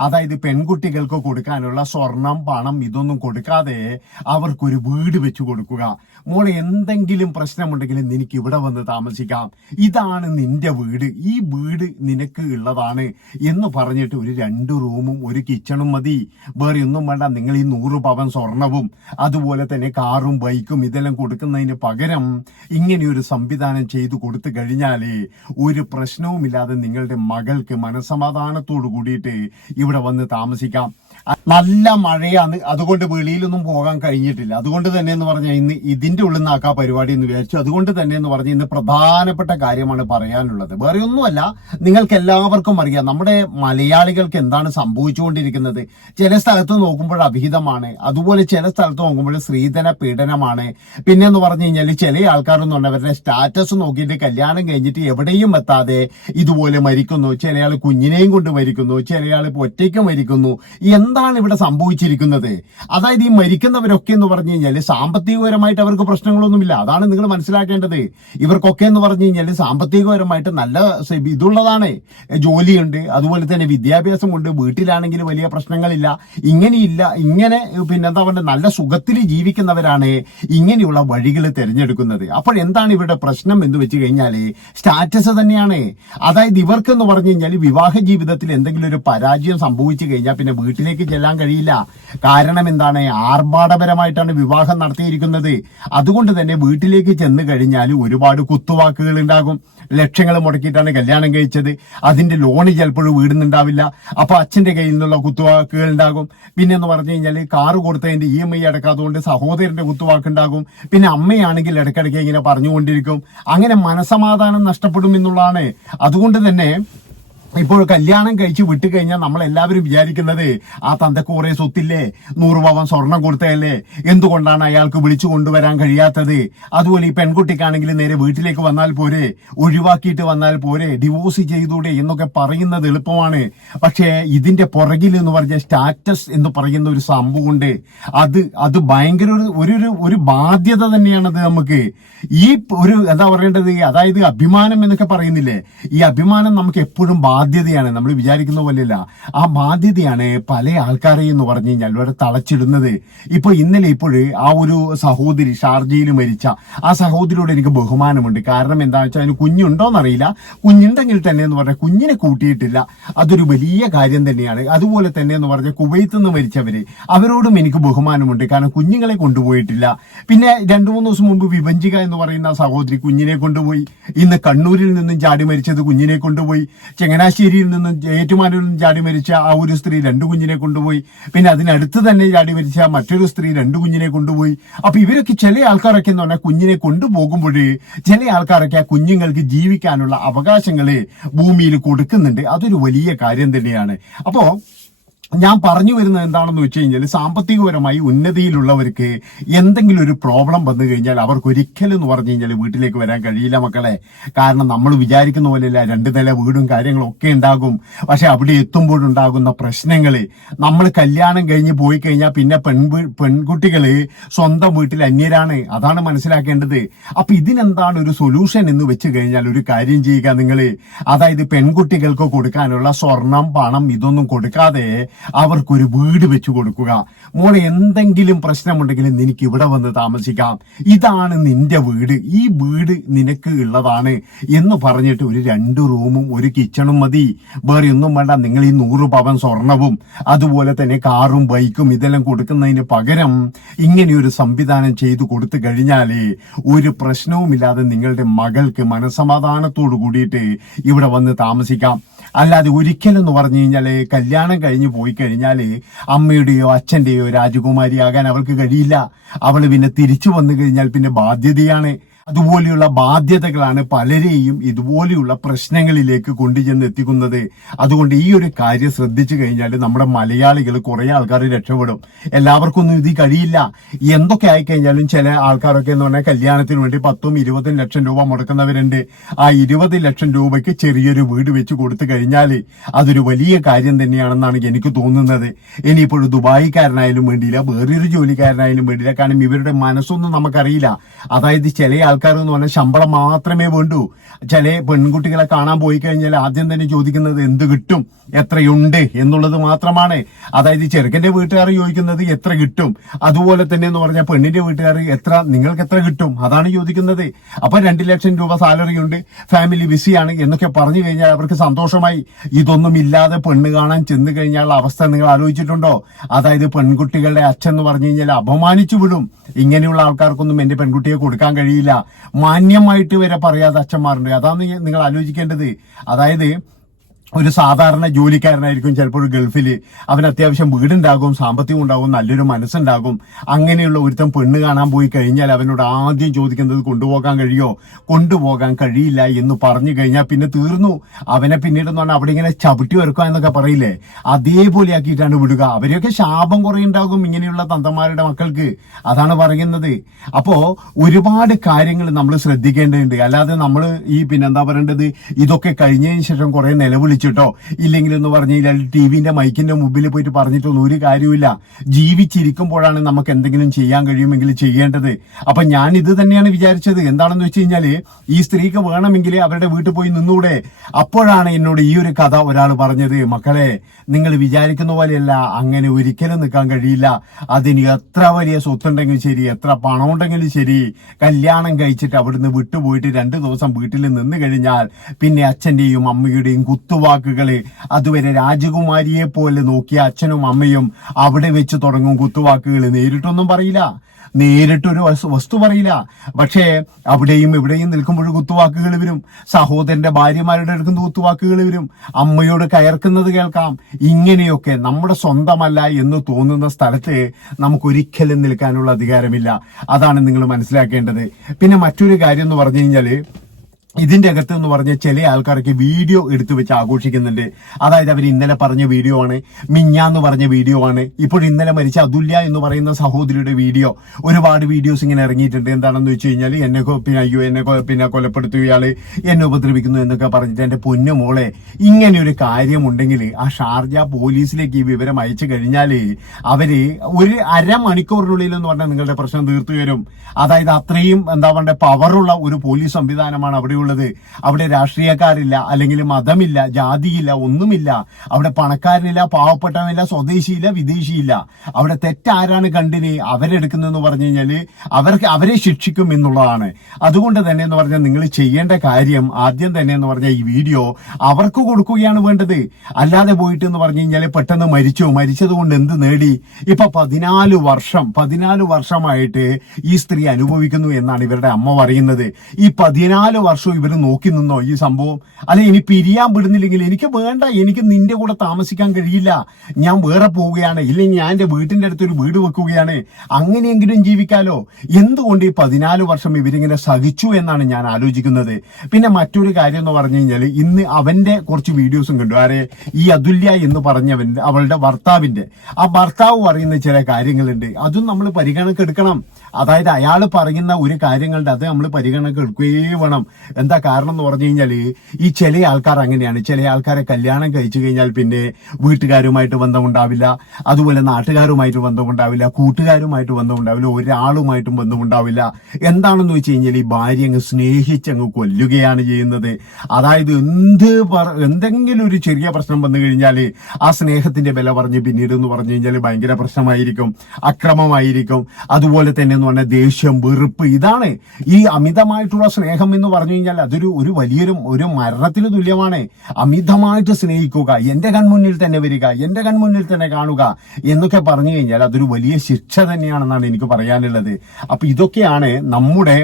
അതായത് പെൺകുട്ടികൾക്ക് കൊടുക്കാനുള്ള സ്വർണം പണം ഇതൊന്നും കൊടുക്കാതെ അവർക്കൊരു വീട് വെച്ചു കൊടുക്കുക. മോളെ എന്തെങ്കിലും പ്രശ്നമുണ്ടെങ്കിൽ നിനക്ക് ഇവിടെ വന്ന് താമസിക്കാം. ഇതാണ് നിന്റെ വീട്. ഈ വീട് നിനക്ക് ഉള്ളതാണ് എന്ന് പറഞ്ഞിട്ട് ഒരു രണ്ട് റൂമും ഒരു കിച്ചണും മതി. വേറെ ഒന്നും വേണ്ട. നിങ്ങൾ ഈ നൂറ് പവൻ സ്വർണവും അതുപോലെ തന്നെ കാറും ബൈക്കും ഇതെല്ലാം കൊടുക്കുന്നതിന് പകരം ഇങ്ങനെ ഒരു സംവിധാനം ചെയ്തു കൊടുത്തു കഴിഞ്ഞാൽ ഒരു പ്രശ്നവുമില്ലാതെ നിങ്ങളുടെ മകൾക്ക് മനസമാധാനത്തോടു കൂടിയിട്ട് ഇവിടെ വന്ന് താമസിക്കാം. നല്ല മഴയാണ്. അതുകൊണ്ട് വെളിയിലൊന്നും പോകാൻ കഴിഞ്ഞിട്ടില്ല. അതുകൊണ്ട് തന്നെ എന്ന് പറഞ്ഞാൽ ഇന്ന് ഇതിന്റെ ഉള്ളിൽ നിന്നാക്കാ പരിപാടി എന്ന് വിചാരിച്ചു. അതുകൊണ്ട് തന്നെ എന്ന് പറഞ്ഞാൽ ഇന്ന് പ്രധാനപ്പെട്ട കാര്യമാണ് പറയാനുള്ളത്. വേറെ ഒന്നുമല്ല നിങ്ങൾക്ക് എല്ലാവർക്കും അറിയാം നമ്മുടെ മലയാളികൾക്ക് എന്താണ് സംഭവിച്ചുകൊണ്ടിരിക്കുന്നത്. ചില സ്ഥലത്ത് നോക്കുമ്പോൾ അഭിഹിതമാണ്. അതുപോലെ ചില സ്ഥലത്ത് നോക്കുമ്പോൾ സ്ത്രീധന പീഡനമാണ്. പിന്നെ എന്ന് പറഞ്ഞു കഴിഞ്ഞാൽ ചില ആൾക്കാരെന്ന് പറഞ്ഞാൽ അവരുടെ സ്റ്റാറ്റസ് നോക്കിയിട്ട് കല്യാണം കഴിഞ്ഞിട്ട് എവിടെയും എത്താതെ ഇതുപോലെ മരിക്കുന്നു. ചില ആൾ കുഞ്ഞിനെയും കൊണ്ട് മരിക്കുന്നു. ചില ആൾ ഒറ്റയ്ക്ക് മരിക്കുന്നു. എന്താണ് ഇവിടെ സംഭവിച്ചിരിക്കുന്നത്? അതായത് ഈ മരിക്കുന്നവരൊക്കെ എന്ന് പറഞ്ഞു കഴിഞ്ഞാൽ സാമ്പത്തികപരമായിട്ട് അവർക്ക് പ്രശ്നങ്ങളൊന്നുമില്ല. അതാണ് നിങ്ങൾ മനസ്സിലാക്കേണ്ടത്. ഇവർക്കൊക്കെ എന്ന് പറഞ്ഞു കഴിഞ്ഞാൽ സാമ്പത്തികപരമായിട്ട് നല്ല ഇതുള്ളതാണ്. ജോലിയുണ്ട് അതുപോലെ തന്നെ വിദ്യാഭ്യാസമുണ്ട് വീട്ടിലാണെങ്കിൽ വലിയ പ്രശ്നങ്ങളില്ല. ഇങ്ങനെയില്ല ഇങ്ങനെ പിന്നെ എന്താ പറയുക നല്ല സുഖത്തിൽ ജീവിക്കുന്നവരാണ് ഇങ്ങനെയുള്ള വഴികൾ തിരഞ്ഞെടുക്കുന്നത്. അപ്പോൾ എന്താണ് ഇവരുടെ പ്രശ്നം എന്ന് വെച്ച് കഴിഞ്ഞാൽ സ്റ്റാറ്റസ് തന്നെയാണ്. അതായത് ഇവർക്കെന്ന് പറഞ്ഞു കഴിഞ്ഞാൽ വിവാഹ ജീവിതത്തിൽ എന്തെങ്കിലും ഒരു പരാജയം സംഭവിച്ചു കഴിഞ്ഞാൽ പിന്നെ വീട്ടിലേക്ക് ചെല്ലാൻ കഴിയില്ല. കാരണം എന്താണ്? ആർഭാടപരമായിട്ടാണ് വിവാഹം നടത്തിയിരിക്കുന്നത്. അതുകൊണ്ട് തന്നെ വീട്ടിലേക്ക് ചെന്ന് കഴിഞ്ഞാൽ ഒരുപാട് കുത്തുവാക്കുകൾ ഉണ്ടാകും. ലക്ഷങ്ങൾ മുടക്കിയിട്ടാണ് കല്യാണം കഴിച്ചത്. അതിന്റെ ലോണ് ചിലപ്പോഴും വീടുന്നുണ്ടാവില്ല. അപ്പൊ അച്ഛന്റെ കയ്യിൽ നിന്നുള്ള കുത്തുവാക്കുകൾ ഉണ്ടാകും. പിന്നെ എന്ന് പറഞ്ഞു കഴിഞ്ഞാൽ കാറ് കൊടുത്തതിന്റെ ഇ എം ഐ അടക്കാത്തതുകൊണ്ട് സഹോദരന്റെ കുത്തുവാക്കുണ്ടാകും പിന്നെ അമ്മയാണെങ്കിൽ ഇടയ്ക്കിടയ്ക്ക് ഇങ്ങനെ പറഞ്ഞുകൊണ്ടിരിക്കും. അങ്ങനെ മനസമാധാനം നഷ്ടപ്പെടും എന്നുള്ളതാണ്. അതുകൊണ്ട് തന്നെ ഇപ്പോൾ കല്യാണം കഴിച്ച് വിട്ടു കഴിഞ്ഞാൽ നമ്മൾ എല്ലാവരും വിചാരിക്കുന്നത് ആ തന്തക്ക് കുറെ സ്വത്തില്ലേ? നൂറ് പവൻ സ്വർണം കൊടുത്തതല്ലേ? എന്തുകൊണ്ടാണ് അയാൾക്ക് വിളിച്ചു കൊണ്ടുവരാൻ കഴിയാത്തത്? അതുപോലെ ഈ പെൺകുട്ടിക്കാണെങ്കിൽ നേരെ വീട്ടിലേക്ക് വന്നാൽ പോരെ? ഒഴിവാക്കിയിട്ട് വന്നാൽ പോരെ? ഡിവോഴ്സ് ചെയ്തൂടെ എന്നൊക്കെ പറയുന്നത് എളുപ്പമാണ്. പക്ഷേ ഇതിന്റെ പുറകിൽ എന്ന് പറഞ്ഞ സ്റ്റാറ്റസ് എന്ന് പറയുന്ന ഒരു സംഭവമുണ്ട്. അത് അത് ഭയങ്കര ഒരു ഒരു ഒരു- ബാധ്യത തന്നെയാണത് നമുക്ക്. ഈ ഒരു എന്താ പറയേണ്ടത്? അതായത് അഭിമാനം എന്നൊക്കെ പറയുന്നില്ലേ? ഈ അഭിമാനം നമുക്ക് എപ്പോഴും ബാധ്യതയാണ്. നമ്മൾ വിചാരിക്കുന്ന പോലെയല്ല. ആ ബാധ്യതയാണ് പല ആൾക്കാരെയും എന്ന് പറഞ്ഞു കഴിഞ്ഞാൽ ഇവിടെ തളച്ചിടുന്നത്. ഇപ്പൊ ഇന്നലെ ഇപ്പോൾ ആ ഒരു സഹോദരി ഷാർജയിൽ മരിച്ച ആ സഹോദരിയോട് എനിക്ക് ബഹുമാനമുണ്ട്. കാരണം എന്താണെന്ന് വെച്ചാൽ അതിന് കുഞ്ഞുണ്ടോന്നറിയില്ല. കുഞ്ഞുണ്ടെങ്കിൽ തന്നെ എന്ന് പറഞ്ഞാൽ കുഞ്ഞിനെ കൂട്ടിയിട്ടില്ല. അതൊരു വലിയ കാര്യം തന്നെയാണ്. അതുപോലെ തന്നെ എന്ന് പറഞ്ഞാൽ കുവൈത്ത് നിന്ന് മരിച്ചവര് അവരോടും എനിക്ക് ബഹുമാനമുണ്ട്. കാരണം കുഞ്ഞുങ്ങളെ കൊണ്ടുപോയിട്ടില്ല. പിന്നെ രണ്ടു മൂന്ന് ദിവസം മുമ്പ് വിഭജിക എന്ന് പറയുന്ന സഹോദരി കുഞ്ഞിനെ കൊണ്ടുപോയി. ഇന്ന് കണ്ണൂരിൽ നിന്നും ചാടി മരിച്ചത് കുഞ്ഞിനെ കൊണ്ടുപോയി. ചങ്ങനാശ്ശേരിയിൽ നിന്നും ഏറ്റുമാനൂരിൽ നിന്ന് ചാടി മരിച്ച ആ ഒരു സ്ത്രീ രണ്ടു കുഞ്ഞിനെ കൊണ്ടുപോയി. പിന്നെ അതിനടുത്ത് തന്നെ ചാടി മരിച്ച മറ്റൊരു സ്ത്രീ രണ്ടു കുഞ്ഞിനെ കൊണ്ടുപോയി. അപ്പൊ ഇവരൊക്കെ ചില ആൾക്കാരൊക്കെ എന്ന് പറഞ്ഞാൽ കുഞ്ഞിനെ കൊണ്ടുപോകുമ്പോഴേ ചില ആൾക്കാരൊക്കെ ആ കുഞ്ഞുങ്ങൾക്ക് ജീവിക്കാനുള്ള അവകാശങ്ങളെ ഭൂമിയിൽ കൊടുക്കുന്നുണ്ട്. അതൊരു വലിയ കാര്യം തന്നെയാണ്. അപ്പോ ഞാൻ പറഞ്ഞു വരുന്നത് എന്താണെന്ന് വെച്ച് കഴിഞ്ഞാൽ സാമ്പത്തികപരമായി ഉന്നതിയിലുള്ളവർക്ക് എന്തെങ്കിലും ഒരു പ്രോബ്ലം വന്നു കഴിഞ്ഞാൽ അവർക്ക് ഒരിക്കലും എന്ന് പറഞ്ഞു കഴിഞ്ഞാൽ വീട്ടിലേക്ക് വരാൻ കഴിയില്ല മക്കളെ. കാരണം നമ്മൾ വിചാരിക്കുന്ന പോലെയല്ല രണ്ട് നില വീടും കാര്യങ്ങളും ഒക്കെ ഉണ്ടാകും. പക്ഷെ അവിടെ എത്തുമ്പോഴുണ്ടാകുന്ന പ്രശ്നങ്ങൾ നമ്മൾ കല്യാണം കഴിഞ്ഞ് പോയി കഴിഞ്ഞാൽ പിന്നെ പെൺ പെൺകുട്ടികൾ സ്വന്തം വീട്ടിൽ അന്യരാണ്. അതാണ് മനസ്സിലാക്കേണ്ടത്. അപ്പൊ ഇതിനെന്താണ് ഒരു സൊല്യൂഷൻ എന്ന് വെച്ച് കഴിഞ്ഞാൽ ഒരു കാര്യം ചെയ്യുക നിങ്ങൾ അതായത് പെൺകുട്ടികൾക്ക് കൊടുക്കാനുള്ള സ്വർണം പണം ഇതൊന്നും കൊടുക്കാതെ അവർക്കൊരു വീട് വെച്ചു കൊടുക്കുക. മോളെ എന്തെങ്കിലും പ്രശ്നമുണ്ടെങ്കിൽ നിനക്ക് ഇവിടെ വന്ന് താമസിക്കാം. ഇതാണ് നിന്റെ വീട്. ഈ വീട് നിനക്ക് ഉള്ളതാണ് എന്ന് പറഞ്ഞിട്ട് ഒരു രണ്ട് റൂമും ഒരു കിച്ചണും മതി. വേറെ ഒന്നും വേണ്ട. നിങ്ങൾ ഈ നൂറ് പവൻ സ്വർണവും അതുപോലെ തന്നെ കാറും ബൈക്കും ഇതെല്ലാം കൊടുക്കുന്നതിന് പകരം ഇങ്ങനെ ഒരു സംവിധാനം ചെയ്തു കൊടുത്തു കഴിഞ്ഞാൽ ഒരു പ്രശ്നവുമില്ലാതെ നിങ്ങളുടെ മകൾക്ക് മനസമാധാനത്തോടു കൂടിയിട്ട് ഇവിടെ വന്ന് താമസിക്കാം. അല്ലാതെ ഒരിക്കലെന്ന് പറഞ്ഞു കഴിഞ്ഞാൽ കല്യാണം കഴിഞ്ഞ് പോയി കഴിഞ്ഞാൽ അമ്മയുടെയോ രാജകുമാരി രാജകുമാരിയാകാൻ അവൾക്ക് കഴിയില്ല. അവൾ പിന്നെ തിരിച്ചു വന്നു കഴിഞ്ഞാൽ പിന്നെ ബാധ്യതയാണ്. അതുപോലെയുള്ള ബാധ്യതകളാണ് പലരെയും ഇതുപോലെയുള്ള പ്രശ്നങ്ങളിലേക്ക് കൊണ്ടുചെന്ന് എത്തിക്കുന്നത് അതുകൊണ്ട് ഈ ഒരു കാര്യം ശ്രദ്ധിച്ചു കഴിഞ്ഞാൽ നമ്മുടെ മലയാളികൾ കുറെ ആൾക്കാർ രക്ഷപ്പെടും. എല്ലാവർക്കും ഒന്നും ഇത് കഴിയില്ല. എന്തൊക്കെ ആയിക്കഴിഞ്ഞാലും ചില ആൾക്കാരൊക്കെ എന്ന് പറഞ്ഞാൽ കല്യാണത്തിന് വേണ്ടി പത്തും ഇരുപതും ലക്ഷം രൂപ മുടക്കുന്നവരുണ്ട്. ആ ഇരുപത് ലക്ഷം രൂപയ്ക്ക് ചെറിയൊരു വീട് വെച്ച് കൊടുത്തു കഴിഞ്ഞാൽ അതൊരു വലിയ കാര്യം തന്നെയാണെന്നാണ് എനിക്ക് തോന്നുന്നത്. ഇനിയിപ്പോൾ ദുബായിക്കാരനായാലും വേണ്ടിയില്ല വേറൊരു ജോലിക്കാരനായാലും വേണ്ടിയില്ല. കാരണം ഇവരുടെ മനസ്സൊന്നും നമുക്കറിയില്ല. അതായത് ചില ആൾക്കാർ എന്ന് പറഞ്ഞാൽ ശമ്പളം മാത്രമേ വേണ്ടൂ. ചില പെൺകുട്ടികളെ കാണാൻ പോയി കഴിഞ്ഞാൽ ആദ്യം തന്നെ ചോദിക്കുന്നത് എന്ത് കിട്ടും? എത്രയുണ്ട്? എന്നുള്ളത് മാത്രമാണ്. അതായത് ചെറുക്കന്റെ വീട്ടുകാർ ചോദിക്കുന്നത് എത്ര കിട്ടും? അതുപോലെ തന്നെ എന്ന് പറഞ്ഞാൽ പെണ്ണിന്റെ വീട്ടുകാർ എത്ര നിങ്ങൾക്ക് എത്ര കിട്ടും? അതാണ് ചോദിക്കുന്നത്. അപ്പൊ രണ്ട് ലക്ഷം രൂപ സാലറി ഉണ്ട്. ഫാമിലി ബിസിയാണ് എന്നൊക്കെ പറഞ്ഞു കഴിഞ്ഞാൽ അവർക്ക് സന്തോഷമായി. ഇതൊന്നും ഇല്ലാതെ പെണ്ണ് കാണാൻ ചെന്ന് കഴിഞ്ഞാൽ അവസ്ഥ നിങ്ങൾ ആലോചിച്ചിട്ടുണ്ടോ? അതായത് പെൺകുട്ടികളുടെ അച്ഛൻ എന്ന് പറഞ്ഞു കഴിഞ്ഞാൽ അപമാനിച്ചു വിടും. ഇങ്ങനെയുള്ള ആൾക്കാർക്കൊന്നും എന്റെ പെൺകുട്ടിയെ കൊടുക്കാൻ കഴിയില്ല. മാന്യമായിട്ട് വരെ പറയാതെ അച്ഛന്മാരുണ്ട്. അതാണ് നിങ്ങൾ ആലോചിക്കേണ്ടത്. അതായത് ഒരു സാധാരണ ജോലിക്കാരനായിരിക്കും ചിലപ്പോൾ ഗൾഫിൽ അവന് അത്യാവശ്യം വീടുണ്ടാകും സാമ്പത്തികം ഉണ്ടാകും നല്ലൊരു മനസ്സുണ്ടാകും. അങ്ങനെയുള്ള ഒരുത്തം പെണ്ണ് കാണാൻ പോയി കഴിഞ്ഞാൽ അവനോട് ആദ്യം ചോദിക്കുന്നത് കൊണ്ടുപോകാൻ കഴിയോ? കൊണ്ടുപോകാൻ കഴിയില്ല എന്ന് പറഞ്ഞു കഴിഞ്ഞാൽ പിന്നെ തീർന്നു. അവനെ പിന്നീട് എന്ന് പറഞ്ഞാൽ അവിടെ ഇങ്ങനെ ചവിട്ടി വരക്കുക എന്നൊക്കെ പറയില്ലേ? അതേപോലെ ആക്കിയിട്ടാണ് വിടുക. അവരെയൊക്കെ ശാപം കുറേ ഉണ്ടാകും ഇങ്ങനെയുള്ള തന്തമാരുടെ മക്കൾക്ക്. അതാണ് പറയുന്നത്. അപ്പോൾ ഒരുപാട് കാര്യങ്ങൾ നമ്മൾ ശ്രദ്ധിക്കേണ്ടതുണ്ട്. അല്ലാതെ നമ്മൾ ഈ പിന്നെന്താ പറയേണ്ടത്? ഇതൊക്കെ കഴിഞ്ഞതിന് ശേഷം കുറേ കുറെ നിലവിളിച്ചിട്ടോ ഇല്ലെങ്കിൽ എന്ന് പറഞ്ഞു കഴിഞ്ഞാൽ ടി വിന്റെ മൈക്കിന്റെ മുമ്പിൽ പോയിട്ട് പറഞ്ഞിട്ടൊന്നും ഒരു കാര്യമില്ല ജീവിച്ചിരിക്കുമ്പോഴാണ് നമുക്ക് എന്തെങ്കിലും ചെയ്യാൻ കഴിയുമെങ്കിൽ ചെയ്യേണ്ടത്. അപ്പൊ ഞാൻ ഇത് തന്നെയാണ് വിചാരിച്ചത്. എന്താണെന്ന് വെച്ച് കഴിഞ്ഞാൽ ഈ സ്ത്രീക്ക് വേണമെങ്കിൽ അവരുടെ വീട്ടിൽ പോയി നിന്നൂടെ. അപ്പോഴാണ് എന്നോട് ഈ ഒരു കഥ ഒരാൾ പറഞ്ഞത്. മക്കളെ നിങ്ങൾ വിചാരിക്കുന്ന പോലെയല്ല. അങ്ങനെ ഒരിക്കലും നിൽക്കാൻ കഴിയില്ല. അതിന് എത്ര വലിയ സ്വത്തുണ്ടെങ്കിലും ശരി എത്ര പണം ഉണ്ടെങ്കിലും ശരി. കല്യാണം കഴിച്ചിട്ട് അവിടുന്ന് വിട്ടുപോയിട്ട് രണ്ടു ദിവസം വീട്ടിൽ നിന്ന് കഴിഞ്ഞാൽ പിന്നെ അച്ഛന്റെയും അമ്മയുടെയും കുത്തുവാക്കുകൾ. അതുവരെ രാജകുമാരിയെ പോലെ നോക്കിയ അച്ഛനും അമ്മയും അവിടെ വെച്ച് തുടങ്ങും കുത്തുവാക്കുകൾ നേരിട്ടൊന്നും പറയില്ല. നേരിട്ടൊരു വസ്- വസ്തു പറയില്ല. പക്ഷേ അവിടെയും ഇവിടെയും നിൽക്കുമ്പോൾ കുത്തുവാക്കുകൾ വരും. സഹോദരന്റെ ഭാര്യമാരുടെ അടുക്കുന്ന കുത്തുവാക്കുകൾ വരും. അമ്മയോട് കയർക്കുന്നത് കേൾക്കാം. ഇങ്ങനെയൊക്കെ നമ്മുടെ സ്വന്തമല്ല എന്ന് തോന്നുന്ന സ്ഥലത്ത് നമുക്കൊരിക്കലും നിൽക്കാനുള്ള അധികാരമില്ല. അതാണ് നിങ്ങൾ മനസ്സിലാക്കേണ്ടത്. പിന്നെ മറ്റൊരു കാര്യം എന്ന് പറഞ്ഞു കഴിഞ്ഞാൽ ഇതിന്റെ അകത്ത് എന്ന് പറഞ്ഞ ചില ആൾക്കാർക്ക് വീഡിയോ എടുത്തു വെച്ച് ആഘോഷിക്കുന്നുണ്ട്. അതായത് അവർ ഇന്നലെ പറഞ്ഞ വീഡിയോ ആണ് മിഞ്ഞ എന്ന് പറഞ്ഞ വീഡിയോ ആണ് ഇപ്പോൾ ഇന്നലെ മരിച്ച അതുല്യ എന്ന് പറയുന്ന സഹോദരിയുടെ വീഡിയോ. ഒരുപാട് വീഡിയോസ് ഇങ്ങനെ ഇറങ്ങിയിട്ടുണ്ട്. എന്താണെന്ന് വെച്ച് കഴിഞ്ഞാൽ എന്നെ പിന്നെ അയ്യോ എന്നെ പിന്നെ കൊലപ്പെടുത്തു ഇയാൾ എന്നെ ഉപദ്രവിക്കുന്നു എന്നൊക്കെ പറഞ്ഞിട്ട് എന്റെ പൊന്നു മോളെ ഇങ്ങനെ ഒരു കാര്യമുണ്ടെങ്കിൽ ആ ഷാർജ പോലീസിലേക്ക് ഈ വിവരം അയച്ചു കഴിഞ്ഞാൽ അവർ ഒരു അരമണിക്കൂറിനുള്ളിൽ എന്ന് പറഞ്ഞാൽ നിങ്ങളുടെ പ്രശ്നം തീർത്തു വരും അതായത് അത്രയും എന്താ പറയുക പവറുള്ള ഒരു പോലീസ് സംവിധാനമാണ് അവിടെ ഉള്ളത്. അവിടെ രാഷ്ട്രീയക്കാരില്ല അല്ലെങ്കിൽ മതമില്ല ജാതിയില്ല ഒന്നുമില്ല. അവിടെ പണക്കാരനില്ല പാവപ്പെട്ടവനില്ല സ്വദേശിയില്ല വിദേശിയില്ല. അവിടെ തെറ്റാരാണ് കണ്ടിന് അവരെടുക്കുന്നതെന്ന് പറഞ്ഞു കഴിഞ്ഞാൽ അവർക്ക് അവരെ ശിക്ഷിക്കും എന്നുള്ളതാണ്. അതുകൊണ്ട് തന്നെ എന്ന് പറഞ്ഞാൽ നിങ്ങൾ ചെയ്യേണ്ട കാര്യം ആദ്യം തന്നെ എന്ന് പറഞ്ഞാൽ ഈ വീഡിയോ അവർക്ക് കൊടുക്കുകയാണ് വേണ്ടത്. അല്ലാതെ പോയിട്ട് എന്ന് പറഞ്ഞു കഴിഞ്ഞാൽ പെട്ടെന്ന് മരിച്ചു. മരിച്ചത് കൊണ്ട് എന്ത് നേടി? ഇപ്പൊ പതിനാല് വർഷം പതിനാല് വർഷമായിട്ട് ഈ സ്ത്രീ അനുഭവിക്കുന്നു എന്നാണ് ഇവരുടെ അമ്മ പറയുന്നത്. ഈ പതിനാല് വർഷവും ഇവർ നോക്കി നിന്നോ ഈ സംഭവം? അല്ലെ ഇനി പിരിയാൻ വിടുന്നില്ലെങ്കിൽ എനിക്ക് വേണ്ട എനിക്ക് നിന്റെ കൂടെ താമസിക്കാൻ കഴിയില്ല. ഞാൻ വേറെ പോവുകയാണ്. ഇല്ലെങ്കിൽ ഞാൻ എന്റെ വീട്ടിന്റെ അടുത്തൊരു വീട് വെക്കുകയാണ്. അങ്ങനെയെങ്കിലും ജീവിക്കാലോ. എന്തുകൊണ്ട് ഈ പതിനാല് വർഷം ഇവരിങ്ങനെ സഹിച്ചു എന്നാണ് ഞാൻ ആലോചിക്കുന്നത്. പിന്നെ മറ്റൊരു കാര്യം എന്ന് പറഞ്ഞു കഴിഞ്ഞാൽ ഇന്ന് അവന്റെ കുറച്ച് വീഡിയോസും കണ്ടു. ആരെ? ഈ അതുല്യ എന്ന് പറഞ്ഞവൻ അവളുടെ ഭർത്താവിന്റെ. ആ ഭർത്താവ് പറയുന്ന ചില കാര്യങ്ങളുണ്ട്. അതും നമ്മൾ പരിഗണക്കെടുക്കണം അതായത് അയാൾ പറയുന്ന ഒരു കാര്യങ്ങളുടെ അത് നമ്മൾ പരിഗണക്കെടുക്കുകയേ വേണം. എന്താ കാരണം എന്ന് പറഞ്ഞു കഴിഞ്ഞാൽ ഈ ചില ആൾക്കാർ അങ്ങനെയാണ്. ചില ആൾക്കാരെ കല്യാണം കഴിച്ചു കഴിഞ്ഞാൽ പിന്നെ വീട്ടുകാരുമായിട്ട് ബന്ധമുണ്ടാവില്ല. അതുപോലെ നാട്ടുകാരുമായിട്ട് ബന്ധമുണ്ടാവില്ല. കൂട്ടുകാരുമായിട്ട് ബന്ധമുണ്ടാവില്ല. ഒരാളുമായിട്ടും ബന്ധമുണ്ടാവില്ല. എന്താണെന്ന് വെച്ച് കഴിഞ്ഞാൽ ഈ ഭാര്യ അങ്ങ് സ്നേഹിച്ചങ്ങ് കൊല്ലുകയാണ് ചെയ്യുന്നത്. അതായത് എന്ത് എന്തെങ്കിലും ഒരു ചെറിയ പ്രശ്നം വന്നു കഴിഞ്ഞാൽ ആ സ്നേഹത്തിന്റെ വില പറഞ്ഞ് പിന്നീട് എന്ന് പറഞ്ഞു കഴിഞ്ഞാൽ ഭയങ്കര പ്രശ്നമായിരിക്കും. അക്രമമായിരിക്കും. അതുപോലെ തന്നെ എന്ന് പറഞ്ഞാൽ ദേഷ്യം വെറുപ്പ്. ഇതാണ് ഈ അമിതമായിട്ടുള്ള സ്നേഹം എന്ന് പറഞ്ഞു കഴിഞ്ഞാൽ അതൊരു ഒരു വലിയൊരു ഒരു മരണത്തിന് തുല്യമാണ്. അമിതമായിട്ട് സ്നേഹിക്കുക എന്റെ കൺമുന്നിൽ തന്നെ വരിക എന്റെ കൺമുന്നിൽ തന്നെ കാണുക എന്നൊക്കെ പറഞ്ഞു കഴിഞ്ഞാൽ അതൊരു വലിയ ശിക്ഷ തന്നെയാണെന്നാണ് എനിക്ക് പറയാനുള്ളത്. അപ്പൊ ഇതൊക്കെയാണ് നമ്മുടെ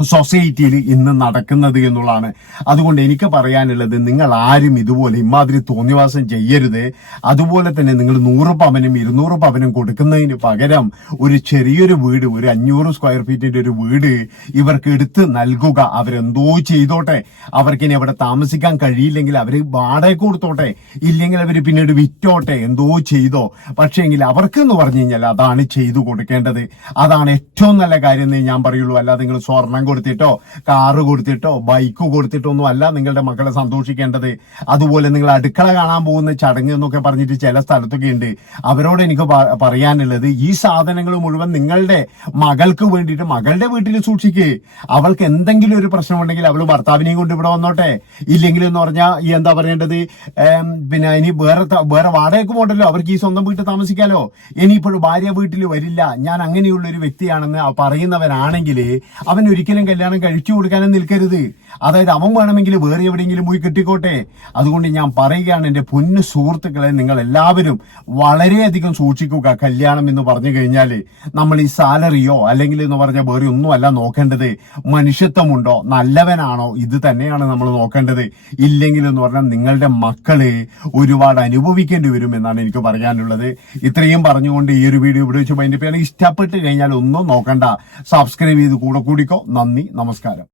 സൊസൈറ്റിയിൽ ഇന്ന് നടക്കുന്നത് എന്നുള്ളതാണ്. അതുകൊണ്ട് എനിക്ക് പറയാനുള്ളത് നിങ്ങൾ ആരും ഇതുപോലെ ഇമാതിരി തോന്നിവാസം ചെയ്യരുത്. അതുപോലെ തന്നെ നിങ്ങൾ നൂറ് പവനും ഇരുന്നൂറ് പവനും കൊടുക്കുന്നതിന് പകരം ഒരു ചെറിയൊരു വീട് ഒരു അഞ്ഞൂറ് സ്ക്വയർ ഫീറ്റിന്റെ ഒരു വീട് ഇവർക്ക് എടുത്ത് നൽകുക. അവരെന്തോ ചെയ്തോട്ടെ. അവർക്ക് ഇനി അവിടെ താമസിക്കാൻ കഴിയില്ലെങ്കിൽ അവർ വാടക കൊടുത്തോട്ടെ. ഇല്ലെങ്കിൽ അവർ പിന്നീട് വിറ്റോട്ടെ. എന്തോ ചെയ്തോ. പക്ഷേങ്കിൽ അവർക്ക് എന്ന് പറഞ്ഞു കഴിഞ്ഞാൽ അതാണ് ചെയ്തു കൊടുക്കേണ്ടത്. അതാണ് ഏറ്റവും നല്ല കാര്യം എന്ന് ഞാൻ പറയുള്ളൂ. അല്ലാതെ നിങ്ങൾ സ്വർണം പണം കൊടുത്തിട്ടോ കാറ് കൊടുത്തിട്ടോ ബൈക്ക് കൊടുത്തിട്ടോ ഒന്നും അല്ല നിങ്ങളുടെ മക്കളെ സന്തോഷിക്കേണ്ടത്. അതുപോലെ നിങ്ങൾ അടുക്കള കാണാൻ പോകുന്ന ചടങ്ങ് എന്നൊക്കെ പറഞ്ഞിട്ട് ചില സ്ഥലത്തൊക്കെ ഉണ്ട്. അവരോട് എനിക്ക് പറയാനുള്ളത് ഈ സാധനങ്ങൾ മുഴുവൻ നിങ്ങളുടെ മകൾക്ക് വേണ്ടിയിട്ട് മകളുടെ വീട്ടിൽ സൂക്ഷിക്കുക അവൾക്ക് എന്തെങ്കിലും ഒരു പ്രശ്നമുണ്ടെങ്കിൽ അവൾ ഭർത്താവിനെയും കൊണ്ട് ഇവിടെ വന്നോട്ടെ. ഇല്ലെങ്കിൽ എന്ന് പറഞ്ഞാൽ ഈ എന്താ പറയേണ്ടത്? പിന്നെ ഇനി വേറെ വേറെ വാടകയ്ക്ക് പോകണ്ടല്ലോ അവർക്ക് ഈ സ്വന്തം വീട്ടിൽ താമസിക്കാലോ. ഇനിയിപ്പോൾ ഭാര്യ വീട്ടിൽ വരില്ല. ഞാൻ അങ്ങനെയുള്ള ഒരു വ്യക്തിയാണെന്ന് പറയുന്നവരാണെങ്കിൽ അവൻ ഒരിക്കലും കല്യാണം കഴിച്ചു കൊടുക്കാനും നിൽക്കരുത്. അതായത് അവൻ വേണമെങ്കിൽ വേറെ എവിടെയെങ്കിലും പോയി കിട്ടിക്കോട്ടെ. അതുകൊണ്ട് ഞാൻ പറയുകയാണ് എന്റെ പൊന്നു സുഹൃത്തുക്കളെ നിങ്ങൾ എല്ലാവരും വളരെയധികം സൂക്ഷിക്കുക കല്യാണം എന്ന് പറഞ്ഞു കഴിഞ്ഞാൽ. നമ്മൾ ഈ സാലറിയോ അല്ലെങ്കിൽ എന്ന് പറഞ്ഞാൽ വേറെ ഒന്നുമല്ല നോക്കേണ്ടത്. മനുഷ്യത്വമുണ്ടോ? നല്ലവനാണോ? ഇത് തന്നെയാണ് നമ്മൾ നോക്കേണ്ടത്. ഇല്ലെങ്കിൽ എന്ന് പറഞ്ഞാൽ നിങ്ങളുടെ മക്കൾ ഒരുപാട് അനുഭവിക്കേണ്ടി വരും എന്നാണ് എനിക്ക് പറയാനുള്ളത്. ഇത്രയും പറഞ്ഞുകൊണ്ട് ഈ ഒരു വീഡിയോ ഇവിടെ വെച്ച് പേര് ഇഷ്ടപ്പെട്ട് കഴിഞ്ഞാൽ ഒന്നും നോക്കണ്ട. സബ്സ്ക്രൈബ് ചെയ്ത് കൂടെ കൂടിക്കോ. നന്ദി നമസ്കാരം.